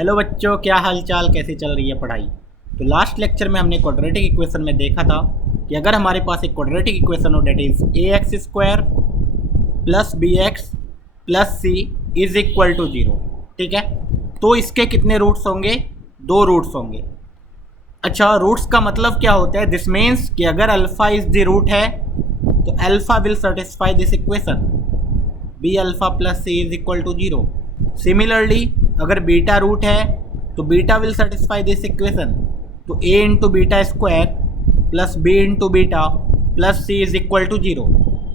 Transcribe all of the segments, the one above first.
Hello बच्चों, क्या हाल चाल, कैसी चल रही है पढ़ाई। तो लास्ट लेक्चर में हमने क्वाड्रेटिक इक्वेशन में देखा था कि अगर हमारे पास एक क्वाड्रेटिक इक्वेशन हो that is a x square plus b x plus c is equal to 0, ठीक है। तो इसके कितने रूट्स होंगे? 2 रूट्स होंगे। अच्छा, रूट्स का मतलब क्या होता है? दिस मीन्स कि अगर अल्फ़ा इज द रूट है तो alpha will satisfy this equation, b alpha plus c is equal to 0। Similarly अगर बीटा रूट है तो beta will satisfy this equation, तो a into beta square plus b into beta plus c is equal to 0।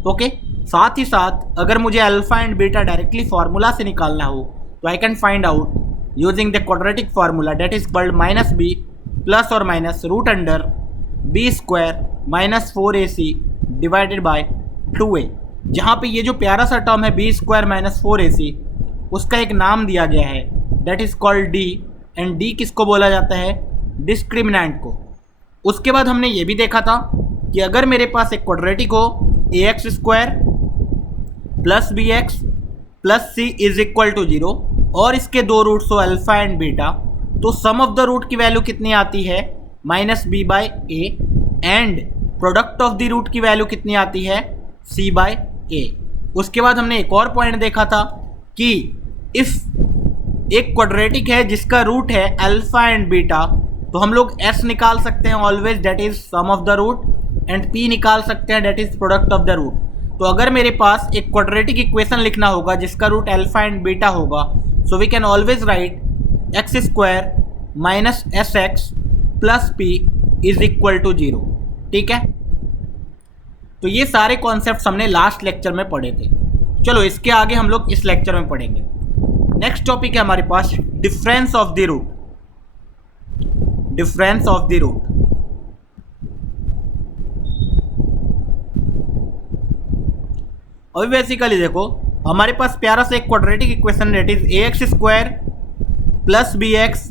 Okay, साथ ही साथ अगर मुझे alpha and beta directly formula से निकालना हो तो I can find out using the quadratic formula that is called minus b plus और minus root under b square minus 4ac divided by 2a, जहाँ पे ये जो प्यारा सा टर्म है बी स्क्वायर माइनस 4ac उसका एक नाम दिया गया है that is called D, and D किसको बोला जाता है? डिस्क्रिमिनेंट को। उसके बाद हमने ये भी देखा था कि अगर मेरे पास एक क्वाड्रेटिक हो a x square plus b x plus c is equal to 0 और इसके 2 रूट्स हो अल्फ़ा एंड बीटा, तो सम ऑफ द रूट की वैल्यू कितनी आती है? Minus B by A, and product of the root की वैल्यू कितनी आती है? C by a. उसके बाद हमने एक और पॉइंट देखा था कि इफ़ एक क्वाड्रेटिक है जिसका रूट है अल्फ़ा एंड बीटा, तो हम लोग s निकाल सकते हैं always that is sum of the root, and p निकाल सकते हैं that is product of the root. तो अगर मेरे पास एक क्वाड्रेटिक इक्वेशन लिखना होगा जिसका रूट अल्फ़ा एंड बीटा होगा, so we can always write x square minus s x plus p is equal to 0, ठीक है। तो ये सारे कॉन्सेप्ट्स हमने लास्ट लेक्चर में पढ़े थे। चलो इसके आगे हम लोग इस लेक्चर में पढ़ेंगे। नेक्स्ट टॉपिक है हमारे पास difference of the root. Difference of the root, अभी बेसिकली देखो हमारे पास प्यारा सा एक quadratic equation that is a x square plus b x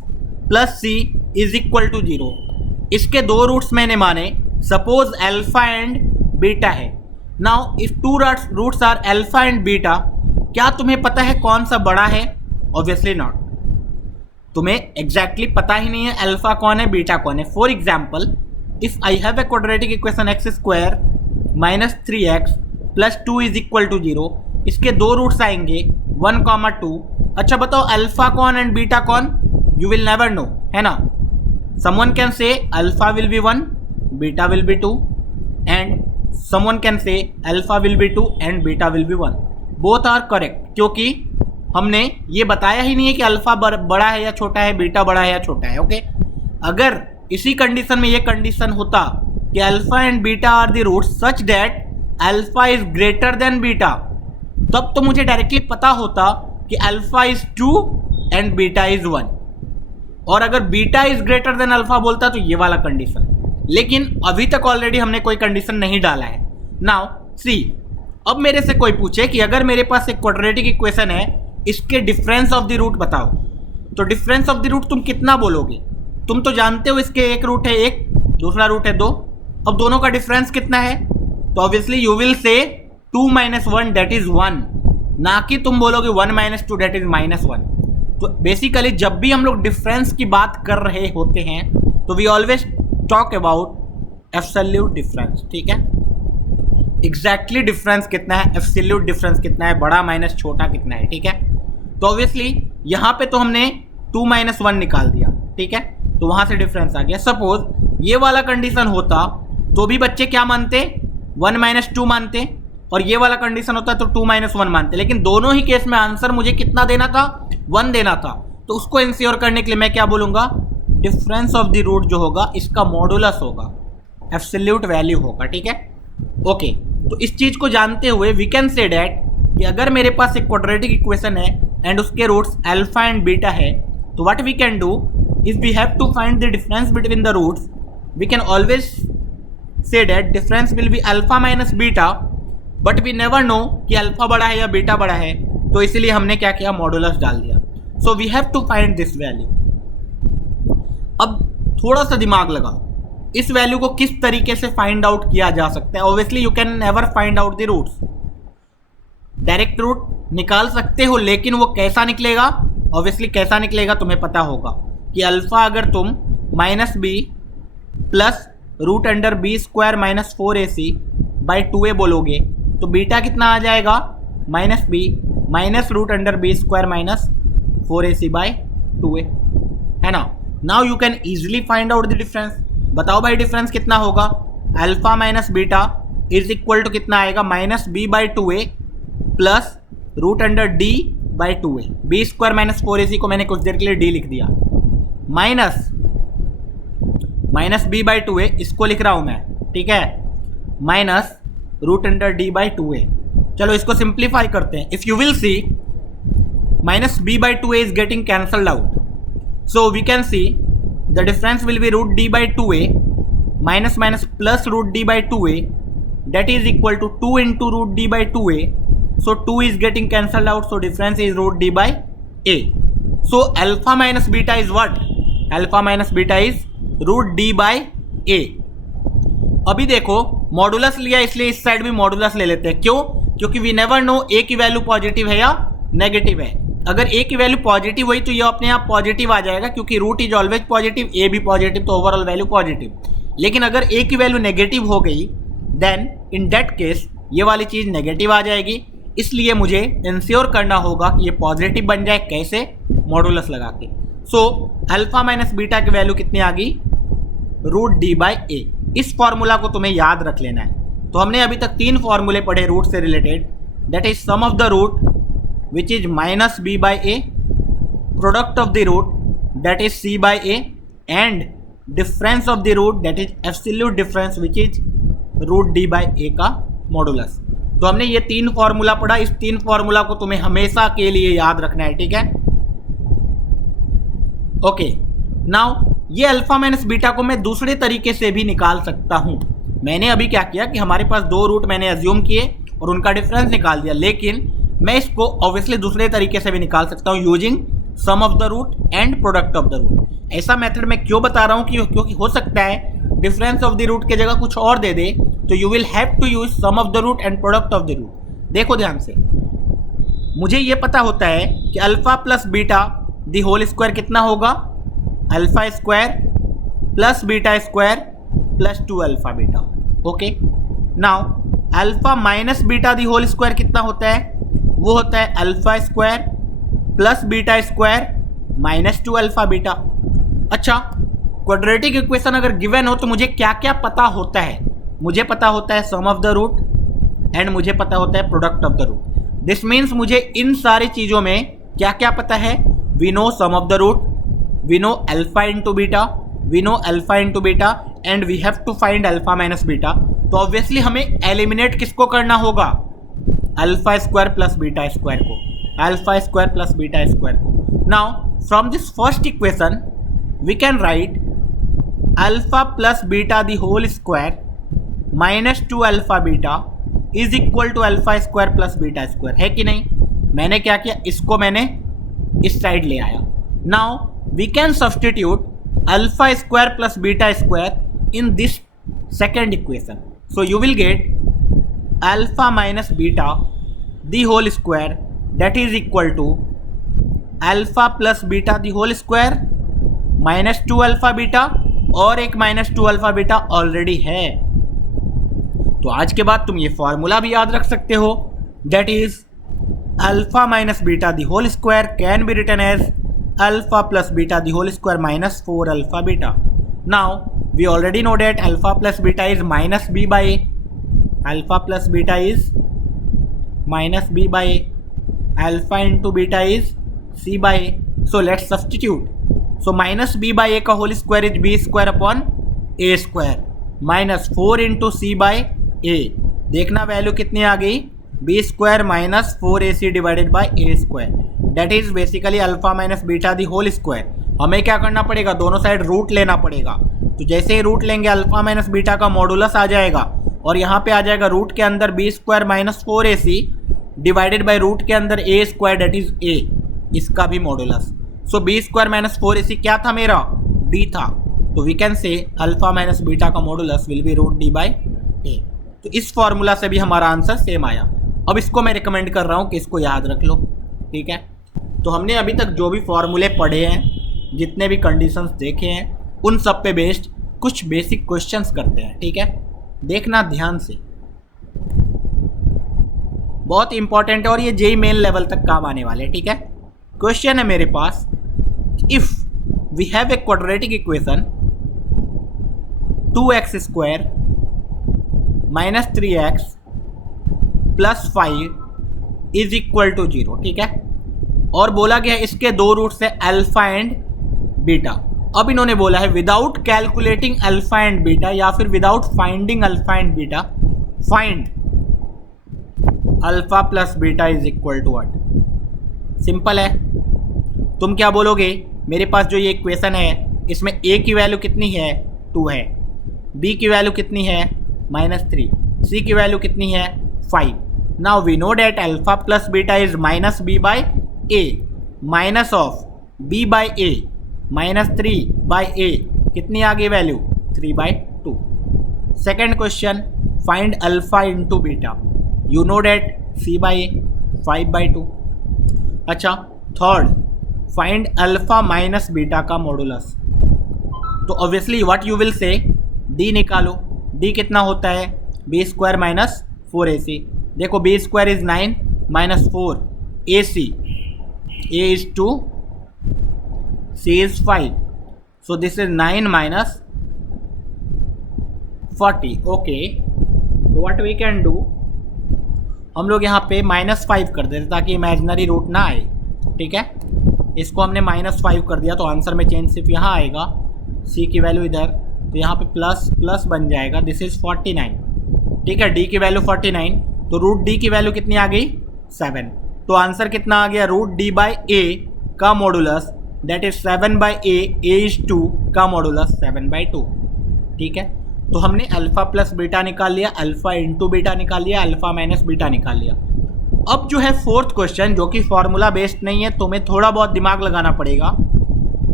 plus c is equal to 0। इसके 2 रूट्स मैंने माने, सपोज अल्फा एंड बीटा है। Now if 2 roots are alpha and beta, क्या तुम्हें पता है कौन सा बड़ा है? ऑब्वियसली नॉट, तुम्हें एग्जैक्टली पता ही नहीं है अल्फा कौन है बीटा कौन है। For example, if I have a quadratic equation x square minus 3x plus 2 is equal to 0, इसके 2 रूट्स आएंगे 1, 2। अच्छा बताओ अल्फा कौन एंड बीटा कौन? यू विल नेवर नो, है ना। Someone can say alpha will be 1, beta will be 2, and someone can say alpha will be 2 and beta will be 1। Both are correct, क्योंकि हमने ये बताया ही नहीं है कि अल्फा बड़ा है या छोटा है, बीटा बड़ा है या छोटा है। ओके, अगर इसी कंडीशन में ये कंडीशन होता कि alpha and beta are the roots such that alpha is greater than beta, तब तो मुझे डायरेक्टली पता होता कि alpha is 2 and beta is 1, और अगर beta is greater than alpha बोलता तो ये वाला कंडीशन। लेकिन अभी तक ऑलरेडी हमने कोई कंडीशन नहीं डाला है। नाउ सी, अब मेरे से कोई पूछे कि अगर मेरे पास एक क्वाड्रेटिक इक्वेशन है, इसके डिफरेंस ऑफ द रूट बताओ, तो डिफरेंस ऑफ द रूट तुम कितना बोलोगे? तुम तो जानते हो इसके एक रूट है 1, दूसरा रूट है 2। अब दोनों का डिफरेंस कितना है? तो ऑब्वियसली यू विल से 2 - 1 दैट इज 1, ना कि तुम बोलोगे 1 - 2 दैट इज -1। तो बेसिकली जब भी हम लोग डिफरेंस की बात कर रहे होते हैं तो we always talk about absolute difference, ठीक है। एग्जैक्टली डिफरेंस कितना है, एब्सोल्यूट डिफरेंस कितना है, बड़ा माइनस छोटा कितना है, ठीक है। तो ऑब्वियसली यहाँ पे तो हमने 2 - 1 निकाल दिया, ठीक है, तो वहाँ से डिफरेंस आ गया। सपोज ये वाला कंडीशन होता तो भी बच्चे क्या मानते? 1 - 2 मानते, और ये वाला कंडीशन होता तो 2 - 1 मानते। लेकिन दोनों ही केस में आंसर मुझे कितना देना था? 1 देना था। तो उसको इंश्योर करने के लिए मैं क्या बोलूँगा? डिफरेंस ऑफ द रूट जो होगा इसका मॉडुलस होगा, एब्सोल्यूट वैल्यू होगा, ठीक है। ओके, तो इस चीज़ को जानते हुए वी कैन से डैट कि अगर मेरे पास एक क्वाड्रेटिक इक्वेशन है एंड उसके रूट्स अल्फा एंड बीटा है, तो what we can do is we have to find the difference between the roots. We can always say that difference will be alpha minus beta, but we never know कि alpha बड़ा है या beta बड़ा है, तो इसीलिए हमने क्या किया? मॉडुलस डाल दिया। So we have to find this value. अब थोड़ा सा दिमाग लगाओ, इस वैल्यू को किस तरीके से फाइंड आउट किया जा सकता है? Obviously you can never find out the roots. Direct root निकाल सकते हो, लेकिन वो कैसा निकलेगा? ऑब्वियसली कैसा निकलेगा तुम्हें पता होगा कि अल्फ़ा अगर तुम minus b plus root under b square minus 4ac by 2a बोलोगे तो बीटा कितना आ जाएगा minus b minus root under b square minus 4ac by 2a, है ना। Now you can easily find out the difference. बताओ भाई difference कितना होगा। Alpha minus beta is equal to कितना आएगा minus B by 2a plus root under d by 2a। B square minus 4ac को मैंने कुछ देर के लिए डी लिख दिया, माइनस बी बाई 2a इसको लिख रहा हूं मैं, ठीक है, minus root under d by 2a। चलो इसको सिंप्लीफाई करते हैं। If you will see minus B by 2a is getting cancelled out, so we can see the difference will be root D by 2a minus minus plus root D by 2a that is equal to 2 into root d by 2a, so 2 is getting cancelled out, so difference is root d by a. So alpha minus beta is what? Alpha minus beta is root d by a. अभी देखो modulus लिया इसलिए इस side भी modulus ले लेते हैं। क्यों? क्योंकि वी नेवर नो ए की वैल्यू पॉजिटिव है या नेगेटिव है। अगर ए की वैल्यू पॉजिटिव हुई तो ये अपने आप पॉजिटिव आ जाएगा, क्योंकि रूट इज ऑलवेज पॉजिटिव, ए भी पॉजिटिव, तो ओवरऑल वैल्यू पॉजिटिव। लेकिन अगर ए की वैल्यू नेगेटिव हो गई देन इन दैट केस ये वाली चीज़ नेगेटिव आ जाएगी। इसलिए मुझे इंश्योर करना होगा कि ये पॉजिटिव बन जाए। कैसे? मॉडुलस लगा के। सो अल्फा माइनस बीटा की वैल्यू कितनी आ गई? रूट डी बाई ए। इस फॉर्मूला को तुम्हें याद रख लेना है। तो हमने अभी तक 3 फॉर्मूले पढ़े रूट से related, that is sum of the root which is minus B by A, product of the root that is C by A, and difference of the root that is absolute difference which is root D by A का modulus. तो हमने ये 3 formula पढ़ा। इस 3 formula को तुम्हें हमेशा के लिए याद रखना है, ठीक है। ओके, नाउ ये अल्फा माइनस बीटा को मैं दूसरे तरीके से भी निकाल सकता हूं। मैंने अभी क्या किया कि हमारे पास 2 रूट मैंने अज्यूम किए और उनका डिफरेंस निकाल दिया, लेकिन मैं इसको ऑब्वियसली दूसरे तरीके से भी निकाल सकता हूं using sum of the root and product of the root. ऐसा मेथड मैं क्यों बता रहा हूं कि क्योंकि हो सकता है डिफरेंस ऑफ द रूट की जगह कुछ और दे दे, तो you will have to use sum of the root and product of the root. देखो ध्यान से, मुझे ये पता होता है कि alpha plus beta the whole square कितना होगा? Alpha square plus beta square plus 2 alpha beta. Okay, now alpha minus beta the whole square कितना होता है? वो होता है alpha square plus beta square minus 2 alpha beta. अच्छा, क्वाड्रेटिक इक्वेशन अगर गिवन हो तो मुझे क्या क्या पता होता है? मुझे पता होता है sum of the root and मुझे पता होता है product of the root. This means मुझे इन सारी चीज़ों में क्या क्या पता है? We know sum of the root, we know alpha into beta, we know alpha into beta, and we have to find alpha minus beta. तो ऑब्वियसली हमें एलिमिनेट किसको करना होगा? Alpha square plus beta square को, alpha square plus beta square को। Now from this first equation we can write alpha plus beta the whole square minus 2 alpha beta is equal to alpha square plus beta square, है कि नहीं? मैंने क्या किया, इसको मैंने इस साइड ले आया। Now we can substitute alpha square plus beta square in this second equation, so you will get alpha minus beta the whole square that is equal to alpha plus beta the whole square minus 2 alpha beta, और एक minus 2 alpha beta already है। तो आज के बाद तुम ये formula भी याद रख सकते हो, that is alpha minus beta the whole square can be written as alpha plus beta the whole square minus 4 alpha beta. Now we already know that alpha plus beta is minus B by A, alpha plus beta is minus B by A, alpha into beta is C by A. So let's substitute. So minus B by A का whole square is B square upon A square minus 4 into C by A. देखना value कितनी आ गई? B square minus 4ac divided by A square, that is basically alpha minus beta the whole square. हमें क्या करना पड़ेगा? दोनों side root लेना पड़ेगा। तो जैसे ही रूट लेंगे अल्फा माइनस बीटा का मॉडुलस आ जाएगा, और यहाँ पे आ जाएगा रूट के अंदर B square minus 4ac divided by root के अंदर A square that is A, इसका भी modulus. So B square minus 4ac क्या था मेरा? डी था। तो we can say alpha minus beta का modulus will be root D by A. तो इस फॉर्मूला से भी हमारा आंसर सेम आया। अब इसको मैं रिकमेंड कर रहा हूँ कि इसको याद रख लो, ठीक है। तो हमने अभी तक जो भी फॉर्मूले पढ़े हैं, जितने भी कंडीशंस देखे हैं, उन सब पे बेस्ड कुछ बेसिक क्वेश्चंस करते हैं। ठीक है, देखना ध्यान से, बहुत इंपॉर्टेंट है और ये जेई मेन लेवल तक काम आने वाले। ठीक है, क्वेश्चन है मेरे पास, if we have a quadratic equation 2x square minus 3x plus 5 is equal to 0। ठीक है, और बोला गया इसके दो रूट्स है अल्फा एंड बीटा। अब इन्होंने बोला है without calculating alpha and beta या फिर without finding alpha and beta, find alpha plus beta is equal to what. Simple है, तुम क्या बोलोगे, मेरे पास जो ये इक्वेशन है इसमें a की वैल्यू कितनी है 2 है, b की वैल्यू कितनी है -3, c की वैल्यू कितनी है 5। Now we know that alpha plus beta is minus b by a minus of b by a minus 3 by a, कितनी आ गई value 3/2। Second question, find alpha into beta, you know that c by a 5/2। अच्छा, third, find alpha minus beta का modulus. तो obviously what you will say, d निकालो, d कितना होता है b स्क्वायर माइनस 4ac। देखो b square is 9 minus 4ac, a is 2, c is 5, so this is 9 minus 40। Okay, what we can do, हम लोग यहाँ पे -5 कर देते ताकि इमेजिनरी रूट ना आए। ठीक है, इसको हमने -5 कर दिया तो आंसर में चेंज सिर्फ यहाँ आएगा, c की वैल्यू इधर, तो यहाँ पे प्लस प्लस बन जाएगा, दिस इज 49। ठीक है, d की वैल्यू 49, तो रूट d की वैल्यू कितनी आ गई 7, तो आंसर कितना आ गया रूट d बाई a का modulus, that is 7/a, a is 2 का मॉडुलस 7/2। ठीक है, तो हमने अल्फा प्लस बीटा निकाल लिया, अल्फा इंटू बीटा निकाल लिया, अल्फा माइनस बीटा निकाल लिया। अब जो है फोर्थ क्वेश्चन, जो कि फॉर्मूला बेस्ड नहीं है, तुम्हें थोड़ा बहुत दिमाग लगाना पड़ेगा।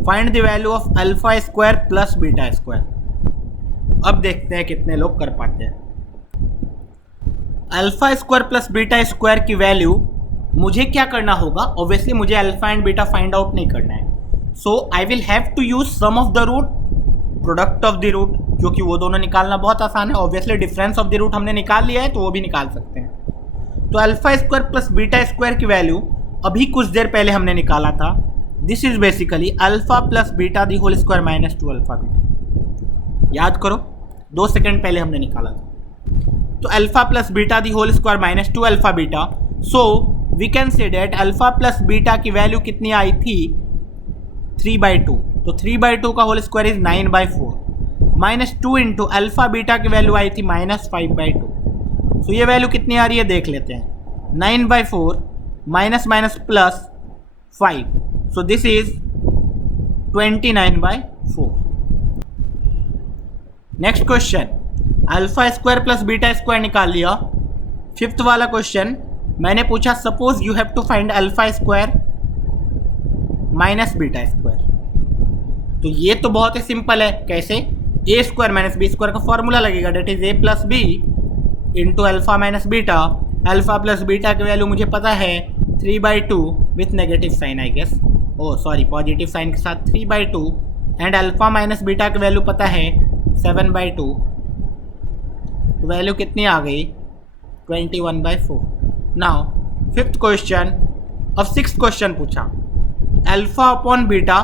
Find the value of alpha square plus beta square. अब देखते हैं कितने लोग कर पाते हैं। Alpha square plus beta square की वैल्यू मुझे क्या करना होगा, ऑब्वियसली मुझे alpha and beta find out नहीं करना है, so I will have to use sum of the root, product of the root, क्योंकि वो दोनों निकालना बहुत आसान है। Obviously difference of the root हमने निकाल लिया है तो वो भी निकाल सकते हैं। तो alpha square plus beta square की वैल्यू अभी कुछ देर पहले हमने निकाला था, this is basically alpha plus beta the whole square minus 2 alpha beta. याद करो, 2 सेकेंड पहले हमने निकाला था। तो alpha plus beta the whole square minus 2 alpha beta, so we can say that alpha plus beta की वैल्यू कितनी आई थी 3/2, तो 3/2 का whole square is 9/4, minus 2 into alpha beta की वैल्यू आई थी -5/2। सो ये वैल्यू कितनी आ रही है देख लेते हैं, 9/4 minus minus plus 5, so this is 29/4। Next question, alpha square plus beta square निकाल लिया। फिफ्थ वाला क्वेश्चन मैंने पूछा, suppose you have to find alpha square minus beta square. तो ये तो बहुत ही सिंपल है, कैसे, a square minus b square का फॉर्मूला लगेगा, that is a plus b into alpha minus beta. Alpha plus beta की वैल्यू मुझे पता है 3/2 with negative sign, I guess, oh sorry positive sign के साथ 3/2, एंड अल्फा माइनस बीटा की value पता है 7/2, तो वैल्यू कितनी आ गई 21/4। नाउ फिफ्थ क्वेश्चन, अब सिक्स्थ क्वेश्चन पूछा, alpha upon beta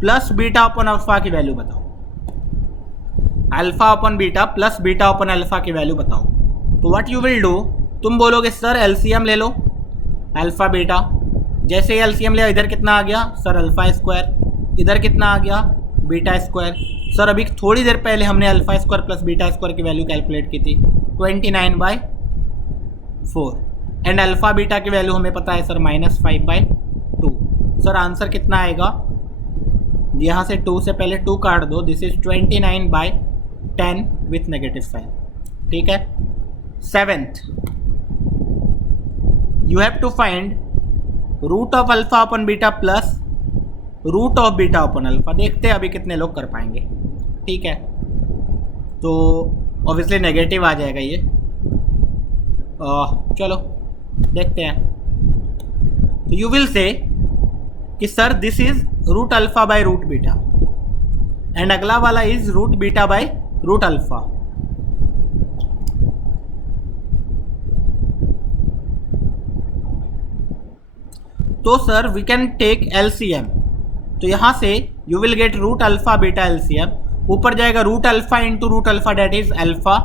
plus beta upon alpha की वैल्यू बताओ। Alpha upon beta plus beta upon alpha की वैल्यू बताओ। तो व्हाट यू विल डू, तुम बोलोगे सर एलसीएम ले लो अल्फा बीटा, जैसे ही एलसीएम लिया इधर कितना आ गया सर अल्फा स्क्वायर, इधर कितना आ गया बीटा स्क्वायर। सर अभी थोड़ी देर पहले हमने alpha square plus beta square की वैल्यू कैलकुलेट की थी 29/4, एंड अल्फा बीटा की वैल्यू हमें पता है सर -5/2। सर आंसर कितना आएगा, यहाँ से 2 से पहले 2 काट दो, this is 29/10 with negative sign. ठीक है, seventh, you have to find root of alpha upon beta plus root of beta upon alpha. देखते हैं अभी कितने लोग कर पाएंगे। ठीक है, तो ऑब्वियसली नेगेटिव आ जाएगा ये, चलो देखते हैं। तो यू विल से कि sir this is root alpha by root beta, and अगला वाला is root beta by root alpha. तो sir we can take LCM, तो यहां से you will get root alpha beta LCM, ऊपर जाएगा root alpha into root alpha that is alpha,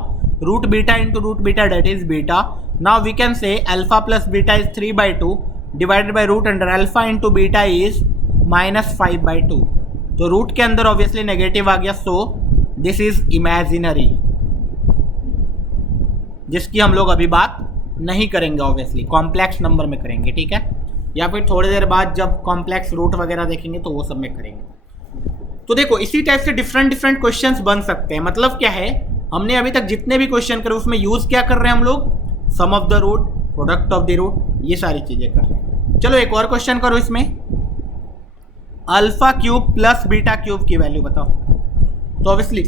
root beta into root beta that is beta. Now we can say alpha plus beta is 3/2 divided by root under alpha into beta is -5/2। तो root के अंदर obviously negative आ गया, सो this is imaginary, जिसकी हम लोग अभी बात नहीं करेंगे, ऑब्वियसली कॉम्प्लेक्स नंबर में करेंगे, ठीक है, या फिर थोड़ी देर बाद जब कॉम्प्लेक्स रूट वगैरह देखेंगे तो वो सब में करेंगे। तो देखो इसी टाइप से डिफरेंट क्वेश्चंस बन सकते हैं। मतलब क्या है, हमने अभी तक जितने भी क्वेश्चन करे उसमें यूज क्या कर रहे हैं हम लोग, sum of the root, product of the root, ये सारी चीजें कर रहे हैं। चलो एक और क्वेश्चन करो, इसमें alpha cube plus beta cube की वैल्यू बताओ। तो ऑब्वियसली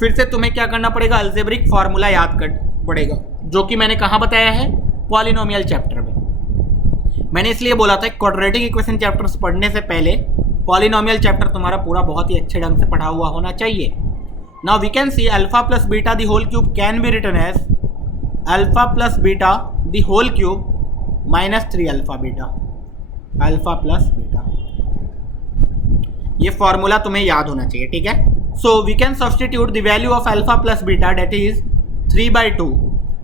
फिर से तुम्हें क्या करना पड़ेगा, अलजेब्रिक फार्मूला याद कर पड़ेगा, जो कि मैंने कहाँ बताया है, पॉलिनोमियल चैप्टर में। मैंने इसलिए बोला था क्वाड्रेटिक इक्वेशन चैप्टर्स पढ़ने से पहले पॉलिनोमियल चैप्टर तुम्हारा पूरा बहुत ही अच्छे ढंग से पढ़ा हुआ होना चाहिए। Now we can see alpha plus beta the whole cube can be written as alpha plus beta the whole cube -3 alpha beta, alpha plus beta, ये फॉर्मूला तुम्हें याद होना चाहिए, ठीक है। So we can substitute the value of alpha plus beta that is 3/2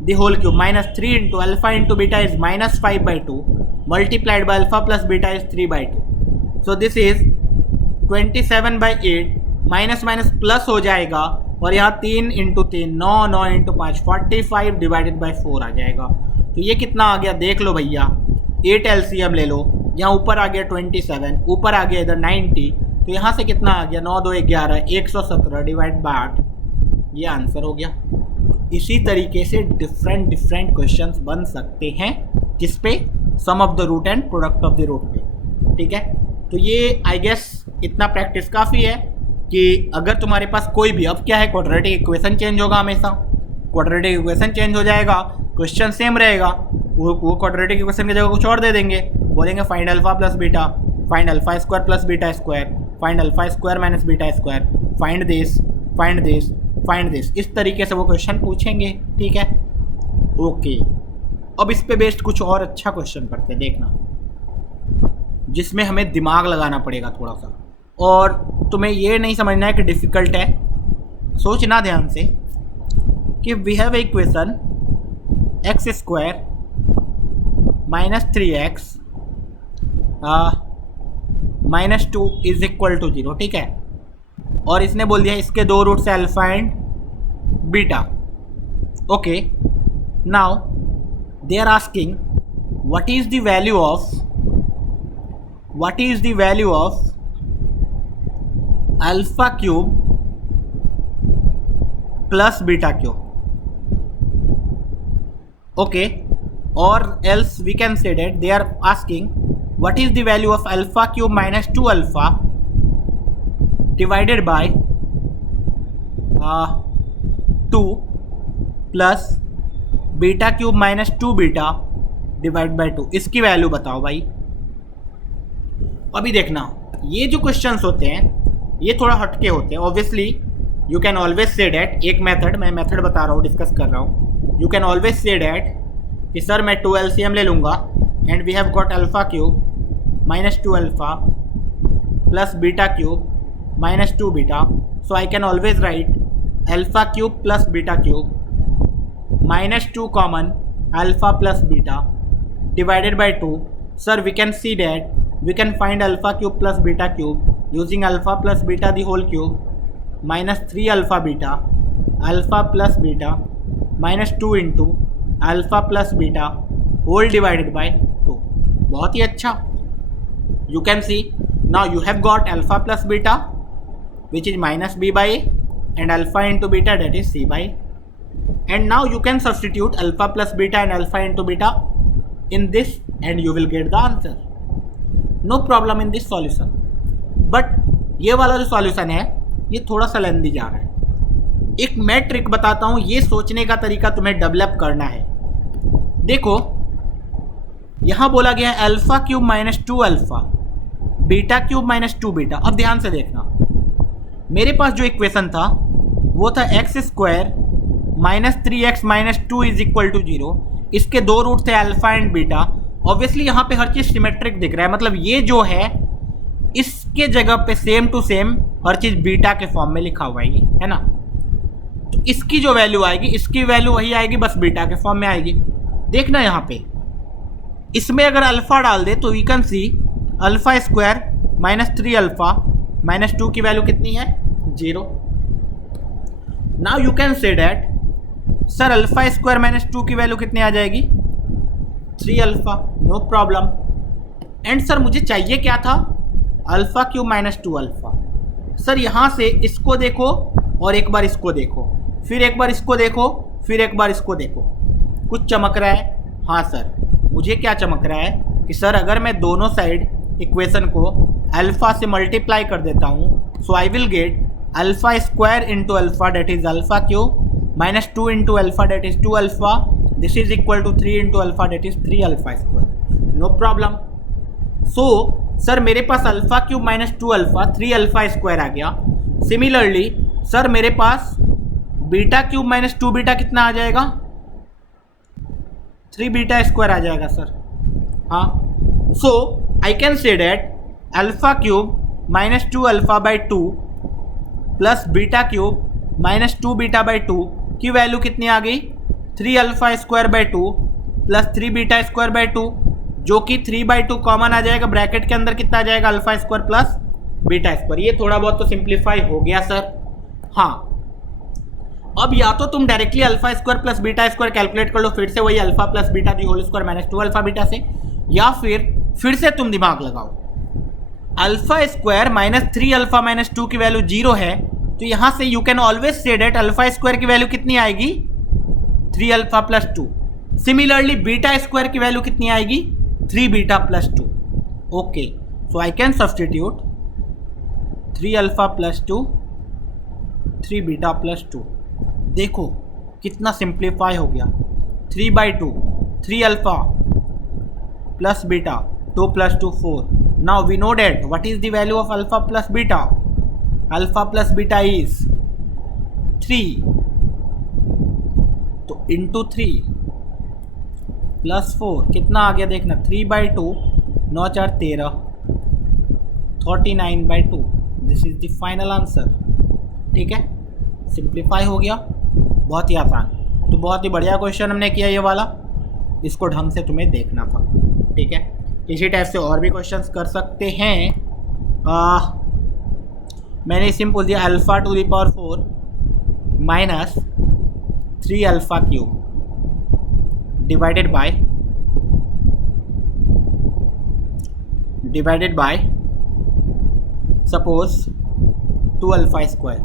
the whole cube -3 into alpha into beta is -5/2 multiplied by alpha plus beta is 3/2. So this is 27/8 minus minus plus हो जाएगा, और यहाँ 3 into 3 9 into 5 45 divided by 4 आ जाएगा। तो ये कितना आ गया देख लो भैया, 8 एलसीएम ले लो, यहाँ ऊपर आ गया 27, ऊपर आ गया इधर 90, तो यहाँ से कितना आ गया 9 2 11 117 डिवाइड बाई 8, ये आंसर हो गया। इसी तरीके से डिफरेंट क्वेश्चंस बन सकते हैं, किस पे, sum of the root and product of the root पे, ठीक है। तो ये आई गेस इतना प्रैक्टिस काफ़ी है कि अगर तुम्हारे पास कोई भी, अब क्या है, क्वाड्रेटिक इक्वेशन चेंज होगा हमेशा, क्वाड्रेटिक इक्वेशन चेंज हो जाएगा, क्वेश्चन सेम रहेगा, वो क्वाड्रेटिक इक्वेशन की जगह कुछ और दे देंगे, बोलेंगे find alpha plus beta, find alpha square plus beta square, find alpha square minus beta square, find this find this find this, इस तरीके से वो क्वेश्चन पूछेंगे, ठीक है। ओके, अब इस पे बेस्ड कुछ और अच्छा क्वेश्चन करते हैं, देखना, जिसमें हमें दिमाग लगाना पड़ेगा थोड़ा सा, और तुम्हें ये नहीं समझना है कि डिफ़िकल्ट है, सोचना ध्यान से कि we have a equation x square -3x -2 is equal to 0, ठीक है, और इसने बोल दिया इसके दो रूट से alpha and beta. Okay, now they are asking what is the value of alpha cube plus beta cube, okay, or else we can say that they are asking what is the value of alpha cube -2 alpha divided by 2 plus beta cube -2 beta divide by 2, इसकी value बताओ भाई। अभी देखना, ये जो questions होते हैं ये थोड़ा हटके होते हैं। Obviously you can always say that, एक मेथड, मैं मेथड बता रहा हूँ, डिस्कस कर रहा हूँ, you can always say that कि सर मैं 2 LCM ले लूँगा and we have got alpha cube -2 alpha plus beta cube -2 beta, so I can always write alpha cube plus beta cube -2 common alpha plus beta divided by 2. Sir, we can see that we can find alpha cube plus beta cube using alpha plus beta the whole cube -3 alpha beta, alpha plus beta -2 into alpha plus beta whole divided by 2. बहुत ही अच्छा। You can see now you have got alpha plus beta which is -b by a and alpha into beta that is c by a. And now you can substitute alpha plus beta and alpha into beta in this and you will get the answer. No problem in this solution. But ये वाला जो solution है ये थोड़ा सा लेंदी जा रहा है। एक मैं ट्रिक बताता हूँ, ये सोचने का तरीका तुम्हें डेवलप करना है। देखो यहाँ बोला गया है alpha cube -2 alpha beta cube minus 2 beta. अब ध्यान से देखना, मेरे पास जो इक्वेशन था वो था x square minus 3x minus 2 is equal to 0। इसके दो रूट थे अल्फा एंड बीटा। ऑब्वियसली यहाँ पे हर चीज़ सिमेट्रिक दिख रहा है, मतलब ये जो है इसके जगह पे सेम टू सेम हर चीज़ बीटा के फॉर्म में लिखा हुआ है ना। तो इसकी जो वैल्यू आएगी, इसकी वैल्यू वही आएगी, बस बीटा के फॉर्म में आएगी। देखना यहाँ पे, इसमें अगर अल्फा डाल दे तो we can see alpha square minus 3 alpha minus 2 की वैल्यू कितनी है? 0। Now you can say that sir alpha square minus 2 की वैल्यू कितनी आ जाएगी? 3 alpha. No problem. And sir मुझे चाहिए क्या था? Alpha cube minus 2 alpha. Sir यहाँ से इसको देखो और एक बार इसको देखो, फिर एक बार इसको देखो, फिर एक बार इसको देखो, कुछ चमक रहा है? हाँ सर, मुझे क्या चमक रहा है कि सर अगर मैं दोनों साइड इक्वेशन को अल्फा से मल्टीप्लाई कर देता हूँ, so I will get alpha square into alpha that is alpha cube minus 2 into alpha that is 2 alpha, this is equal to 3 into alpha that is 3 alpha square. No problem. So sir मेरे पास alpha cube minus 2 alpha 3 alpha square आ गया। Similarly sir मेरे पास beta cube minus 2 beta कितना आ जाएगा? 3 beta square आ जाएगा सर। हाँ, so I can say that alpha cube minus 2 alpha by 2 plus beta cube minus 2 beta by 2 की वैल्यू कितनी आ गई? 3 alpha square by 2 plus 3 beta square by 2, जो कि 3/2 कॉमन आ जाएगा। ब्रैकेट के अंदर कितना आ जाएगा? Alpha square plus beta square. ये थोड़ा बहुत तो सिंप्लीफाई हो गया सर। हाँ, अब या तो तुम directly alpha square plus beta square calculate कर लो, फिर से वही alpha plus beta the whole square minus 2 alpha beta से, या फिर से तुम दिमाग लगाओ, alpha square minus 3 alpha minus 2 की वैल्यू 0 है, तो यहाँ से you can always say that alpha square की वैल्यू कितनी आएगी? 3 alpha plus 2। Similarly beta square की वैल्यू कितनी आएगी? 3 beta plus 2। Okay, so I can substitute 3 alpha plus 2 3 beta plus 2। देखो कितना सिंप्लीफाई हो गया। 3/2 3 alpha plus beta 2 plus 2 4। Now we know that what is the value of alpha plus beta? Alpha plus beta is 3, तो into 3 plus 4 कितना आ गया? देखना, 3/2 9 4 13 39/2। This is the final answer. ठीक है, सिंप्लीफाई हो गया, बहुत ही आसान। तो बहुत ही बढ़िया क्वेश्चन हमने किया ये वाला, इसको ढंग से तुम्हें देखना था। ठीक है, इसी टाइप से और भी क्वेश्चंस कर सकते हैं। मैंने सिंपल दिया alpha to the power 4 minus 3 alpha cube divided by suppose 2 alpha square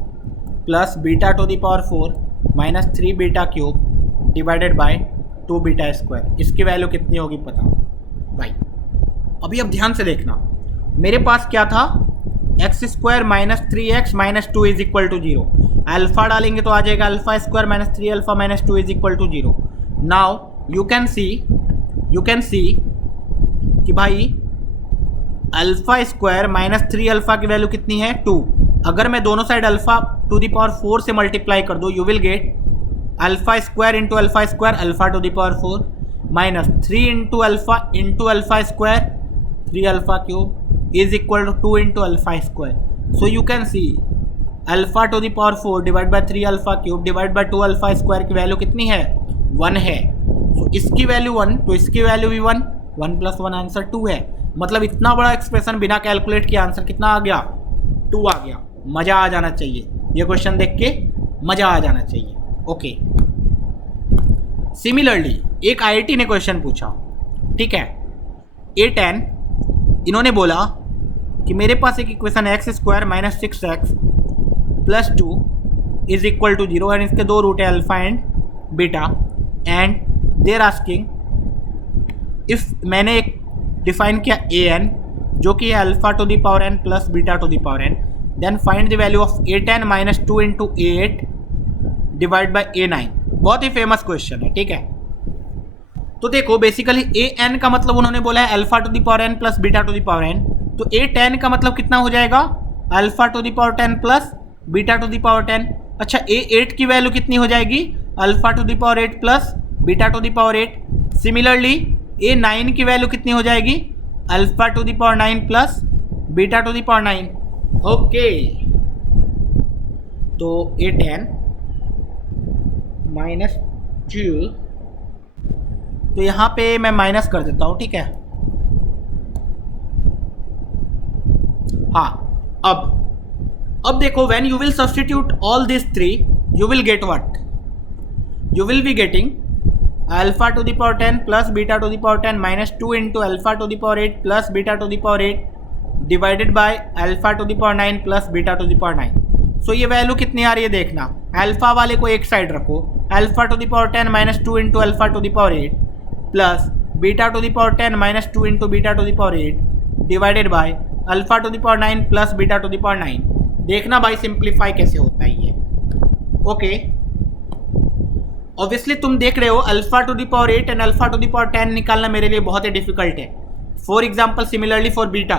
plus beta to the power 4 minus 3 beta cube divided by 2 beta square. इसकी वैल्यू कितनी होगी पता भाई? अभी अब ध्यान से देखना, मेरे पास क्या था? X square minus 3x minus 2 is equal to 0। Alpha डालेंगे तो आ जाएगा alpha square minus 3 alpha minus 2 is equal to 0। Now you can see कि भाई अल्फा स्क्वायर माइनस 3 अल्फा की वैल्यू कितनी है? 2। अगर मैं दोनों side alpha to the power 4 से मल्टीप्लाई कर दूँ, you will get alpha square into alpha square alpha to the power 4 minus 3 into alpha square 3 alpha cube is equal to 2 into alpha square. So you can see alpha to the power 4 divide by 3 alpha cube divide by 2 alpha square की value कितनी है? 1 है। तो इसकी value 1 तो इसकी value भी 1, 1 + 1 answer 2 है। मतलब इतना बड़ा एक्सप्रेशन बिना कैलकुलेट किए आंसर कितना आ गया? 2 आ गया। मज़ा आ जाना चाहिए, ये क्वेश्चन देख के मज़ा आ जाना चाहिए। ओके, सिमिलरली एक IIT ने क्वेश्चन पूछा, ठीक है, A10, इन्होंने बोला कि मेरे पास एक equation x square minus 6x plus 2 is equal to 0 and इसके दो रूट है alpha and beta, and they're asking if मैंने एक डिफाइन किया an जो कि है alpha to the power n plus beta to the power n, then find the value of A10 minus 2 into A8 divide by A9। बहुत ही famous question है, ठीक है। तो देखो बेसिकली an का मतलब उन्होंने बोला है alpha to the power n plus beta to the power n, तो A10 का मतलब कितना हो जाएगा, alpha to the power 10 plus beta to the power 10। अच्छा A8 की वैल्यू कितनी हो जाएगी, alpha to the power 8 plus beta to the power 8। Similarly A9 की वैल्यू कितनी हो जाएगी, alpha to the power 9 plus beta to the power 9। Okay, तो A10 माइनस 2, तो यहाँ पे मैं माइनस कर देता हूँ, ठीक है। हाँ, अब देखो, when you will substitute all this 3 you will get what, you will be getting alpha to the power 10 plus beta to the power 10 minus 2 into alpha to the power 8 plus beta to the power 8 divided by alpha to the power 9 plus beta to the power 9। सो ये value कितनी आ रही है देखना, alpha वाले को एक side रखो, alpha to the power 10 minus 2 into alpha to the power 8 plus beta to the power 10 minus 2 into beta to the power 8 divided by alpha to the power 9 plus beta to the power 9। देखना भाई simplify कैसे होता है ये। Okay, obviously तुम देख रहे हो alpha to the power 8 and alpha to the power 10 निकालना मेरे लिए बहुत ही डिफिकल्ट है। For example similarly for beta,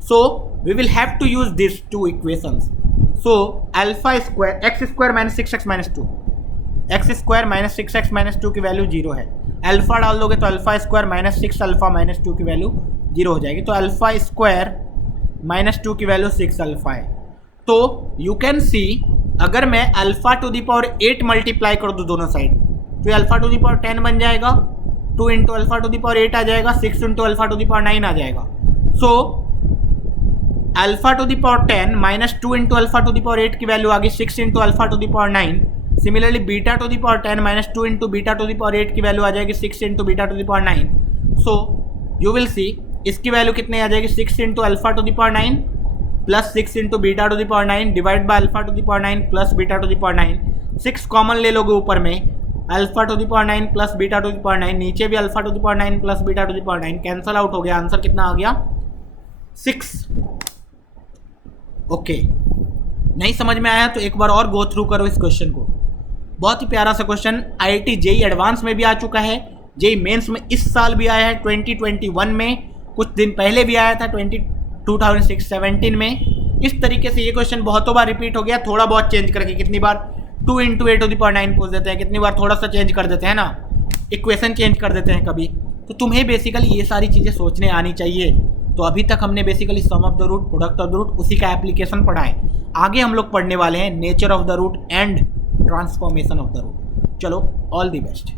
so we will have to use this two equations. सो alpha square x square minus 6x minus 2, x square minus 6x minus 2 की value 0 है। Alpha डाल दोगे तो alpha square minus 6 alpha minus 2 की value 0 हो जाएगी। तो अल्फा स्क्वायर माइनस 2 की वैल्यू 6 अल्फा है। तो यू कैन सी, अगर मैं alpha to the power 8 multiply कर दूँ दोनों साइड, तो ये अल्फा टू द पावर 10 बन जाएगा, 2 into alpha to the power 8 आ जाएगा, 6 into alpha to the power 9 आ जाएगा। So alpha to the power 10 minus 2 into alpha to the power 8 की वैल्यू आ गई 6 into alpha to the power 9। Similarly beta to the power 10 minus 2 into beta to the power 8 की value आ जाएगी 6 into beta to the power 9। So you will सी इसकी value कितनी आ जाएगी, 6 into alpha to the power 9 plus 6 into beta to the power 9 divide by alpha to the power 9 plus beta to the power 9। 6 common ले लोगे ऊपर में, alpha to the power 9 plus beta to the power 9, नीचे भी alpha to the power 9 plus beta to the power 9 cancel out हो गया। Answer कितना आ गया, 6। ओके, नहीं समझ में आया तो एक बार और गो थ्रू करो इस क्वेश्चन को। बहुत ही प्यारा सा क्वेश्चन IIT JEE एडवांस में भी आ चुका है, JEE मेंस में इस साल भी आया है 2021 में, कुछ दिन पहले भी आया था 2017 में। इस तरीके से ये क्वेश्चन बहुतों बार रिपीट हो गया, थोड़ा बहुत चेंज करके। कितनी बार 2 into a to the power 9 पूछ देते हैं, कितनी बार थोड़ा सा चेंज कर देते हैं ना, इक्वेशन चेंज कर देते हैं कभी। तो तुम्हें बेसिकली ये सारी चीज़ें सोचने आनी चाहिए। तो अभी तक हमने basically sum of the root, product of the root, उसी का एप्लीकेशन पढ़ा है। आगे हम लोग पढ़ने वाले हैं nature of the root and transformation of the root. चलो, ऑल द बेस्ट।